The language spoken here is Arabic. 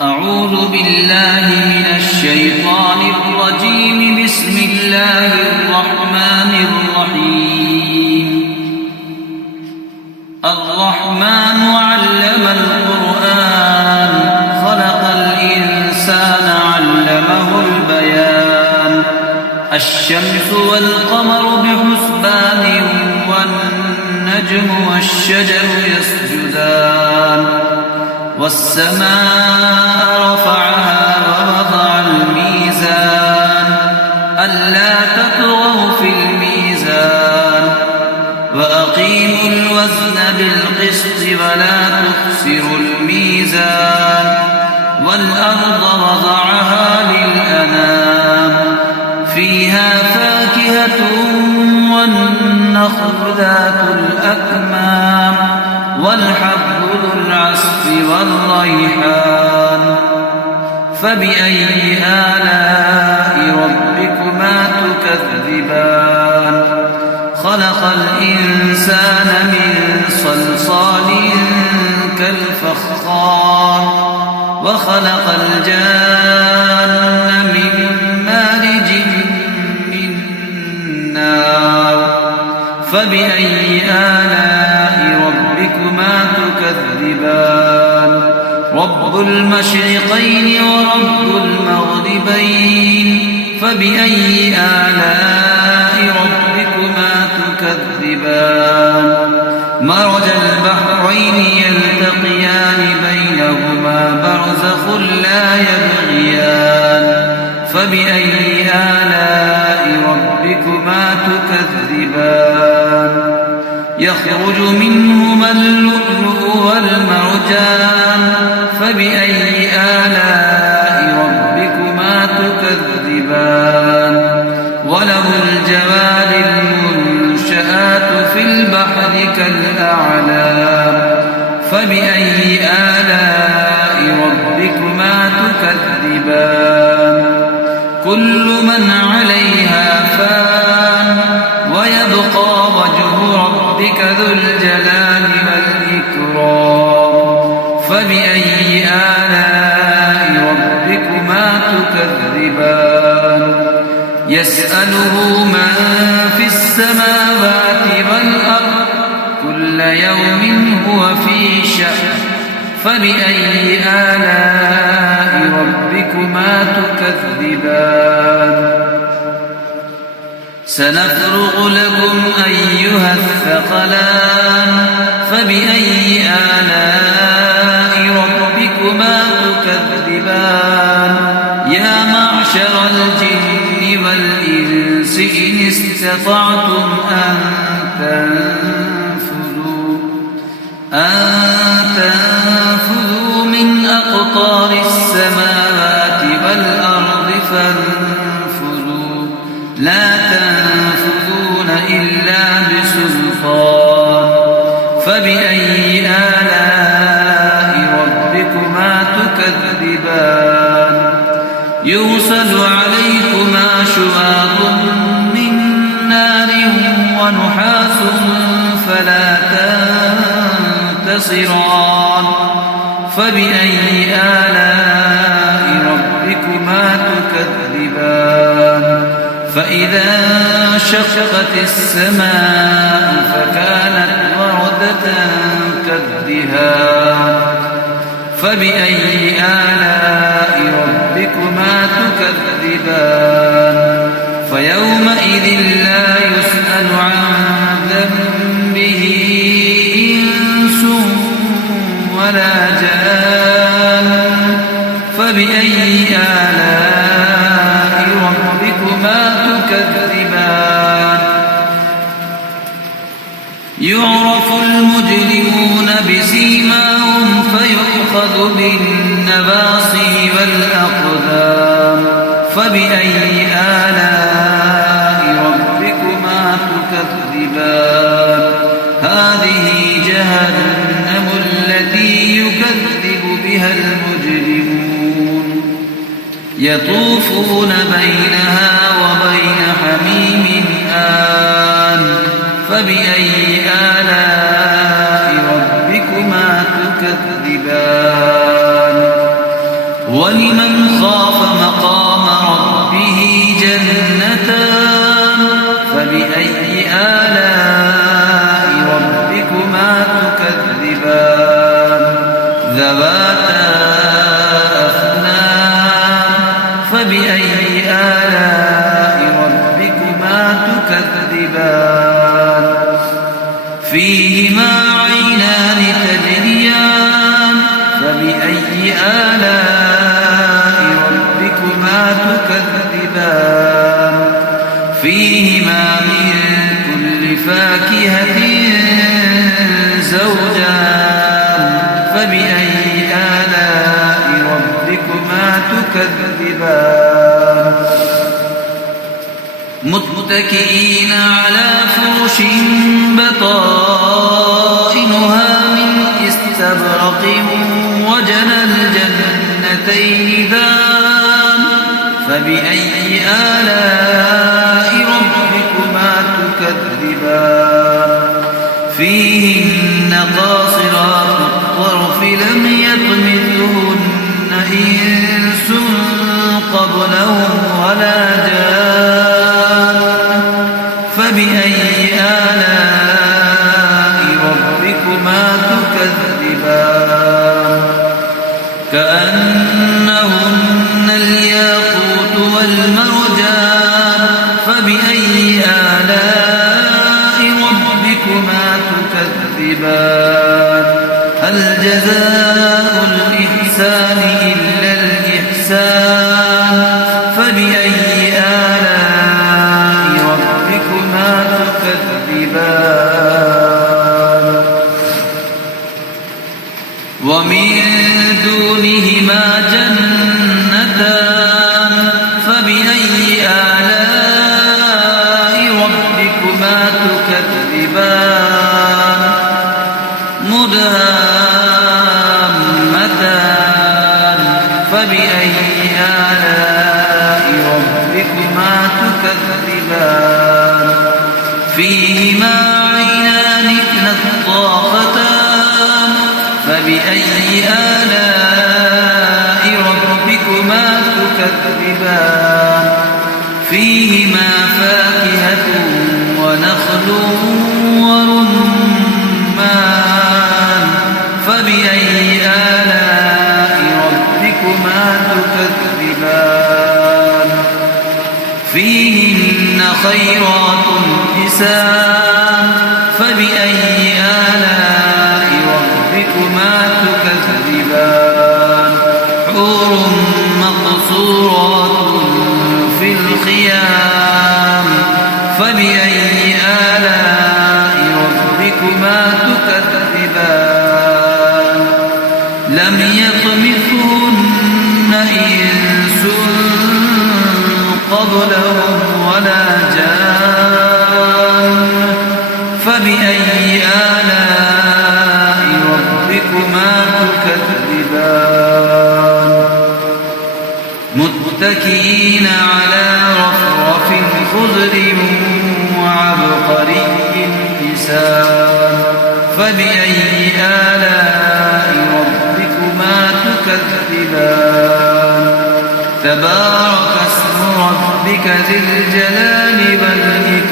أعوذ بالله من الشيطان الرجيم. بسم الله الرحمن الرحيم. الرحمن علم القرآن خلق الإنسان علمه البيان. الشمس والقمر بحسبان والنجم والشجر يسجدان. والسماء رفعها ووضع الميزان ألا تطغوا في الميزان وأقيموا الوزن بالقسط ولا تخسروا الميزان. والأرض وضعها للأنام فيها فاكهة والنخل ذات الأكمام والحب ذو العصف والريحان. فبأي آلاء ربكما تكذبان. خلق الإنسان من صلصال كالفخار وخلق الجان من مارج من نار. فبأي آلاء ربكما تكذبان. رب المشرقين ورب المغربين. فبأي آلاء ربكما تكذبان. مرج البحرين يلتقيان بينهما برزخ لا يبغيان. فبأي آلاء ربكما تكذبان. يخرج منهما اللؤلؤ والمرجان. فبأي آلاء ربكما تكذبان. وله الجوار المنشآت في البحر كالأعلام. فبأي آلاء ربكما تكذبان. كل من عليها فان ويبقى وجه ربك ذو الجلال والإكرام. فبأي آلاء ربكما تكذبان. يسأله من في السماوات والأرض كل يوم هو في شأن. فبأي آلاء ربكما تكذبان. سنفرغ لكم أيها الثقلان. فبأي آلاء ربكما تكذبان. يا معشر الجن والإنس إن استطعتم أن تنفذوا من أقطار السماوات والأرض فانفذوا لا تنفذون إلا بسلطان. فبأي آلاء ربكما تكذبان. يرسل عليكما شواظ من نار ونحاس فلا تنتصران. فبأي آلاء ربكما تكذبان. فإذا انشقت السماء فكانت وردة كالدهان. فبأي آلاء ربكما تكذبان. فيومئذ لا يسأل عن ذنبه إنس ولا جان. فبأي آلاء ربكما تكذبان. يعرف المجرمون بسيماهم فيؤخذ بالنواصي والأقدام. فبأي آلاء ربكما تكذبان. هذه جهنم التي يكذب بها المجرمون. يطوفون بينها وبين حميم آن. فبأي آلاء ربكما تكذبان. ولمن خاف مقام ربه جنتان فبأي آلاء ربكما تكذبان ذواتا أفنان فبأي آلاء ربكما تكذبان فيهما عينان تجريان فبأي آلاء ربكما تكذبان فيهما من كل فاكهة زوجان فبأي آلاء ربكما تكذبان متكئين على فرش بطائنها من استبرق وجنى الجنتين دان فبأي آلاء ربكما تكذبان فيهن قاصرات الطرف لم يطمثهن إنس قبلهم ولا جان فبأي آلاء ربكما تكذبان كأنهن الياقوت والمرجان فبأي آلاء ربكما تكذبان هل جزاء الإحسان إلا الإحسان فبأي آلاء ربكما تكذبان ومن دونهما جنتان فبأي آلاء ربكما تكذبان مدهامتان فبأي آلاء ربكما تكذبان فيهما عينان نضاختان فبأي آلاء ربكما تكذبان فيهما فاكهة ونخل ورمان فبأي آلاء ربكما تكذبان فيهن خيرات حسان فبأي آلاء ربكما تكذبان حور مقصورات في الخيام فبأي آلاء ربكما تكذبان لم يطمثهن إنس قبلهم ولا جان فبأي آلاء ربكما تكذبان متكئين على رفرف خضر وعبقري حسان فبأي آلاء ربكما تكذبان تبارك اسم ربك ذي الجلال والإكرام